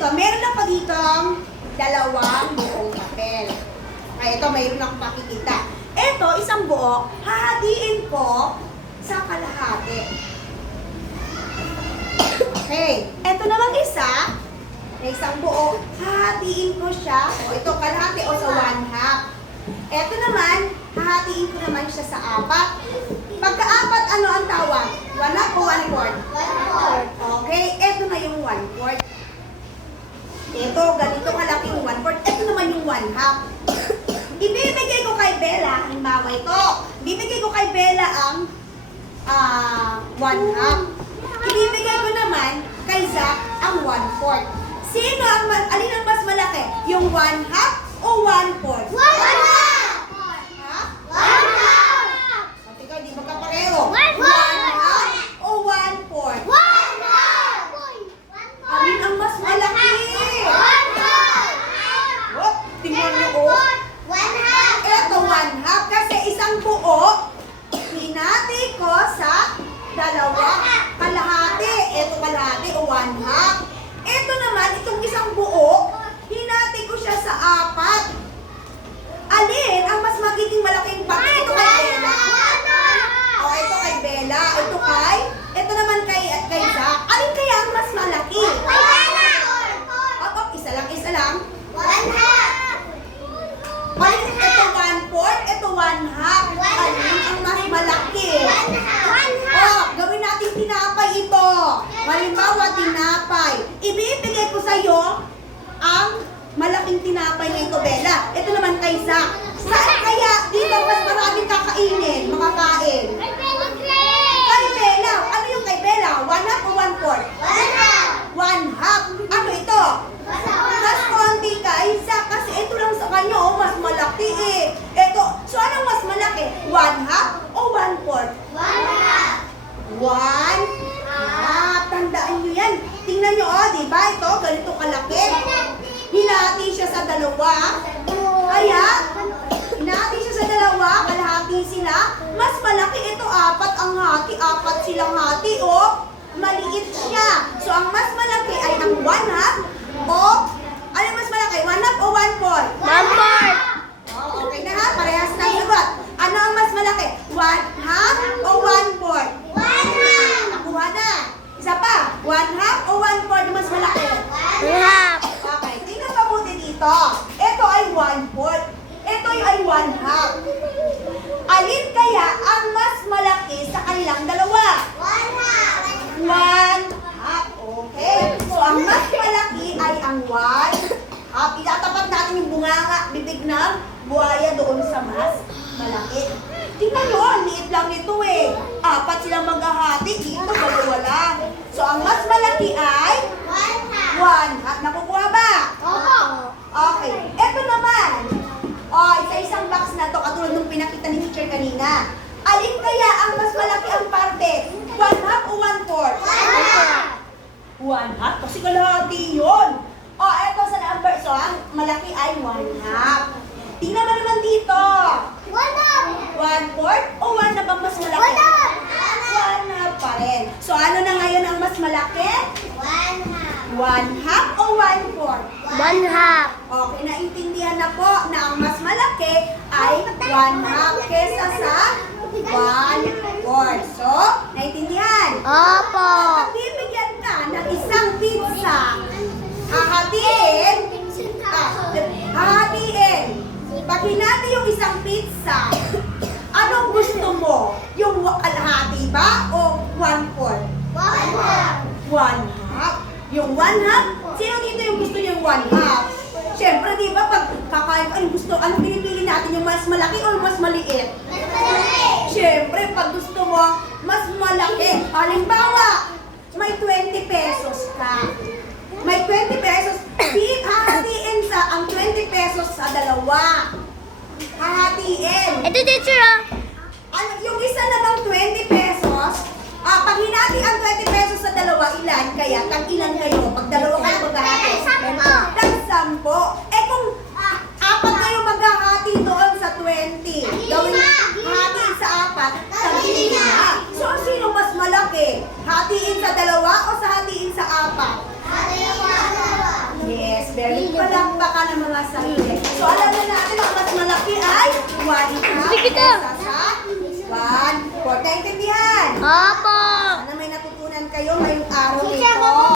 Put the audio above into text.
dito, meron ako ditong dalawang buong papel. Okay, ito mayroon akong makikita. Ito, isang buo, hahatiin ko sa kalahati. Okay, ito namang isa, na isang buo, hahatiin ko siya, o ito kalahati o sa 1/2. Ito naman, hahatiin ko naman siya sa 4. Pagka-4, ano ang tawag? 1/2 o 1/4? 1/4. Okay, ito na yung 1/4. Ito, ganito kalaki yung 1/4. Ito naman yung 1/2. Ibibigay ko kay Bella, halimbawa ito. Ibibigay ko kay Bella ang 1/2. Ibibigay ko naman kay Zach ang 1/4. Sino ang alin ang mas malaki? Yung 1/2 o 1/4? 1/2. Ha? 1/2. O, tika, di magkapareho. 1/2 o 1/4? 1/2. Alin ang mas malaki? 1/2. Oh, tingnan niyo oh. 1/2. Ito 1/2 kasi isang buo, hinati ko sa dalawa, kalahati. Ito kalahati o 1/2. Ito naman, itong isang buo, hinati ko siya sa 4. Alin ang mas magiging malaking parte? Ito kay Bella. O, ito kay Bella. Ito naman kay Zach. Alin kaya ang mas malaki? Isa lang. Alin, ito 1/4, ito 1/2. Alin ang mas malaki? Oh, gawin natin tinapay ito. Halimbawa, tinapay. Ibibigay ko sa iyo ang malaking tinapay na ito, Bella. Ito naman kay Zach. Saan kaya dito mas maraming makakain? Kay Bella. Ano yung kay Bella? 1/2 o 1/4? 1/2. Ano ito? Mas konti kay Zach kasi ito lang sa kanya, oh, mas malaki eh. Ito, so anong mas malaki? 1/2 o 1/4? 1/2. Tandaan nyo yan. Tingnan nyo, oh, di ba? Ito, ganito kalaki. Hinati siya sa dalawa. Kaya, hinati siya sa dalawa, kalahati sila. Mas malaki ito, 4 ang hati. 4 silang hati, oh. Maliit siya. So, ang mas malaki ay ang 1/2 o, ano mas malaki? 1/2 o 1/4? 1/4. Oh, okay na ha? Parehas na sagot. Ano ang mas malaki? 1/2 o 1/4? 1/2. Nakuha na. Isa pa. 1/2 o 1/4 yung mas malaki? 1/2. Okay, tingnan mabuti dito. Ito ay 1/4. Ito ay 1/2. Alin kaya ang mas malaki sa kanilang dalawa? 1/2. Okay. So, ang mas malaki ay ang 1/2. Itatapat natin yung bunganga, bibig ng buhaya doon sa mas malaki. Tingnan nyo, ang liit lang nito eh. 4 silang maghahati, dito dalawa lang. So, ang mas malaki ay 1/2. Nakukuha ba? Okay. Ito naman. Isa-isang box na to, katulad nung pinakita ni teacher kanina. Alin kaya ang mas malaki ang parte? 1/2 o 1/4? 1/2? Kasi kalahati yun. Eto sa number. So, ang malaki ay 1/2. Tingnan mo naman dito. 1/4 o 1 bang mas malaki? 1/2 pa rin. So, ano na ngayon ang mas malaki? 1/2 o 1/4? 1/2. Okay, naintindihan na po na ang mas malaki ay 1/2 kesa sa 1/4. So, naintindihan? Opo. Kapag bibigyan ka ng isang pizza, hahatiin. Pag hinati yung isang pizza, anong gusto mo? Yung kalahati ba o 1/4? 1/2. Yung 1/2? Sino dito yung gusto niya yung 1/2? Siyempre, di ba, pag kakain, anong pinipili natin? Yung mas malaki o mas maliit? Siyempre, pag gusto mo, mas malaki. Halimbawa, may 20 pesos ka. May 20 pesos. Hahatiin ang 20 pesos sa dalawa. Hahatiin. Ito, teacher, Yung isa namang 20 pesos, pag hinati ang 20 pesos sa dalawa, ilan kaya? Tag-ilan kayo? Pag dalawa kayo maghahati? 10. Kung 4 kayo maghahati doon sa 20, gawin hatiin sa 4, tag-ilan na. So, sino mas malaki? Hatiin sa dalawa o sa hatiin sa 4? ng mga sarili. So alam na natin ang mas malaki ay 1 half Sige ka. kesa sa 1/4. Naintindihan? Opo.